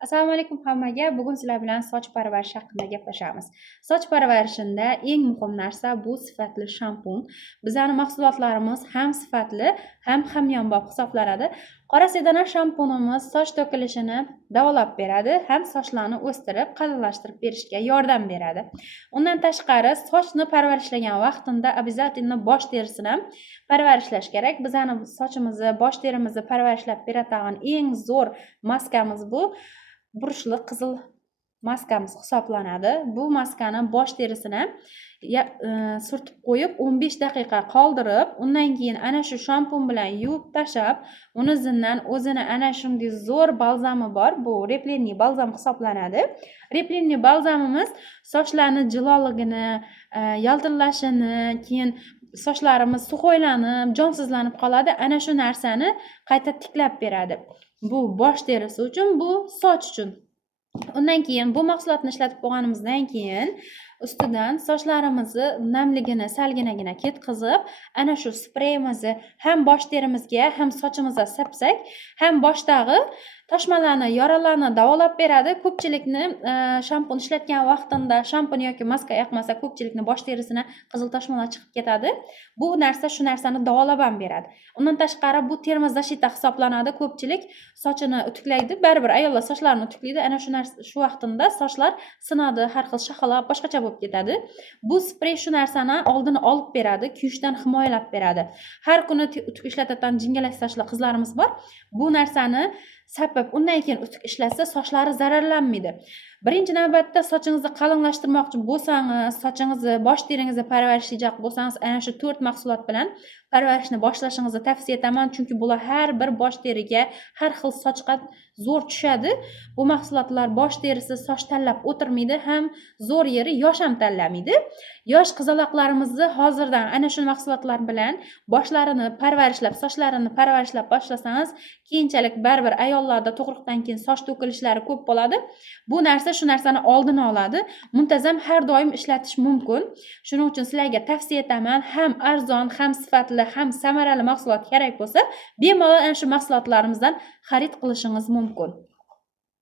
Assalomu alaykum hammaga. Bugun sizlar bilan soch parvarishi haqida gaplashamiz. Soch parvarishida eng muhim narsa bu sifatli shampun. Bizning mahsulotlarimiz ham sifatli, ham hamyonbop hisoblanadi. Qora sedana shampunimiz soch to'kilishini davolab beradi, ham sochlarni o'stirib, qalinlashtirib berishga yordam beradi. Undan tashqari, sochni parvarishlagan vaqtida обязательно bosh terisini ham parvarishlash kerak. Bizning sochimizni, bosh terimizni parvarishlab beradigan eng zo'r maskamiz bu burchli qizil maskamiz hisoblanadi. Bu maskani bosh terisini surtib qo'yib 15 daqiqa qoldirib, undan keyin ana shu shampun bilan yuvib tashab, uni zindan o'zini ana shunday zo'r balzami bor. Bu replenniy balzam hisoblanadi. Replenniy balzamimiz sochlarni jiloligini, yaltirlashini, keyin sochlarimiz suqoylanib, jonsizlanib qoladi. Ana shu narsani qayta tiklab beradi. Bu bosh terisi uchun, bu soch uchun. Undan keyin bu mahsulotni ishlatib bo'lganimizdan keyin ustidan sochlarimizni namligini salginagina ketkizib, ana shu spreyimizni ham bosh terimizga, ham sochimizga sepsak, ham boshdagi toshmalarni, yoralarni davolab beradi. Ko'pchilikni shampun ishlatgan vaqtida shampun yoki maska yoqmasa, ko'pchilikni bosh terisini qizil toshmalar chiqib ketadi. Bu narsa shu narsani davolab ham beradi. Undan tashqari bu termozashita hisoblanadi. Ko'pchilik sochini utuklaydi, baribir ayollar sochlarini utuklaydi. Ana shu vaqtida sochlar sinadi, har xil shaqalab boshqacha bo'lib ketadi. Bu sprey shu narsani oldini olib beradi, kuyishdan himoyalab beradi. Har kuni utuk ishlatadigan jingalak sochli qizlarimiz bor. Bu narsani sapib, undan keyin utuk ishlatsa sochlari zararlanmaydi. Birinchi navbatda sochingizni qalinlashtirmoqchi bo'lsangiz, sochingizni, bosh teringizni parvarishlayajak bo'lsangiz, ana shu 4 mahsulot bilan parvarishni boshlashingizni tavsiya etaman, chunki bular har bir bosh teriga, har xil sochga zo'r tushadi. Bu mahsulotlar bosh terisi soch tanlab o'tirmaydi, ham zo'r yeri yosh ham tanlamaydi. Yosh qizaloqlarimizni hozirdan ana shu mahsulotlar bilan boshlarini parvarishlab, sochlarini parvarishlab boshlasangiz, keyinchalik baribir ayollarda tug'ruqdan keyin soch to'kilishlari ko'p bo'ladi. Bu narsa shu narsani oldini oladi. Muntazam har doim ishlatish mumkin. Shuning uchun sizlarga tavsiya etaman, ham arzon, ham sifatli, ham samarali mahsulot kerak bo'lsa, bemalol ana shu mahsulotlarimizdan xarid qilishingiz mumkin.